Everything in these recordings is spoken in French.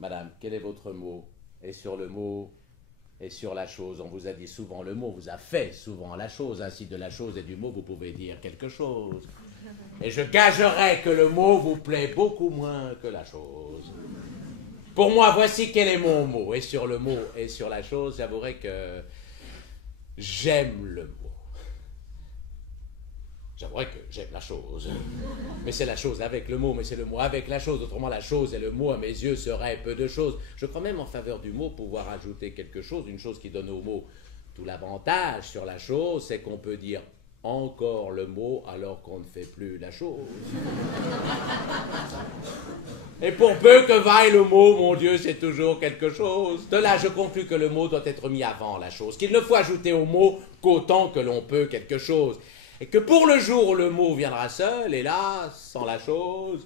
Madame, quel est votre mot? Et sur le mot et sur la chose, on vous a dit souvent le mot, vous a fait souvent la chose, ainsi de la chose et du mot vous pouvez dire quelque chose. Et je gagerais que le mot vous plaît beaucoup moins que la chose. Pour moi, voici quel est mon mot. Et sur le mot et sur la chose, j'avouerai que j'aime le mot. J'avouerai que j'aime la chose. Mais c'est la chose avec le mot, mais c'est le mot avec la chose. Autrement, la chose et le mot, à mes yeux, seraient peu de choses. Je crois même en faveur du mot pouvoir ajouter quelque chose, une chose qui donne au mot tout l'avantage sur la chose, c'est qu'on peut dire encore le mot alors qu'on ne fait plus la chose. Et pour peu que vaille le mot, mon Dieu, c'est toujours quelque chose. De là, je conclus que le mot doit être mis avant la chose, qu'il ne faut ajouter au mot qu'autant que l'on peut quelque chose. Et que pour le jour où le mot viendra seul, hélas, sans la chose,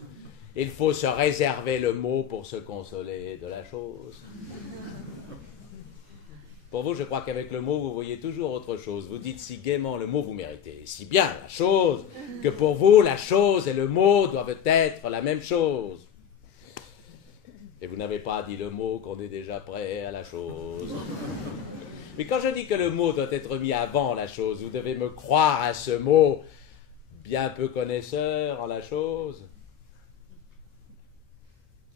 il faut se réserver le mot pour se consoler de la chose. Pour vous, je crois qu'avec le mot, vous voyez toujours autre chose. Vous dites si gaiement le mot, vous méritez si bien la chose, que pour vous, la chose et le mot doivent être la même chose. Et vous n'avez pas dit le mot qu'on est déjà prêt à la chose. Mais quand je dis que le mot doit être mis avant la chose, vous devez me croire à ce mot, bien peu connaisseur en la chose.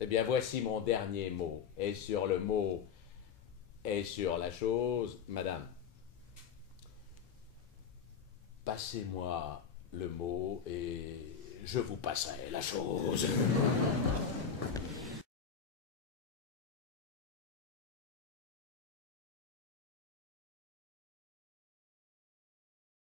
Eh bien, voici mon dernier mot. Et sur le mot et sur la chose, madame, passez-moi le mot et je vous passerai la chose.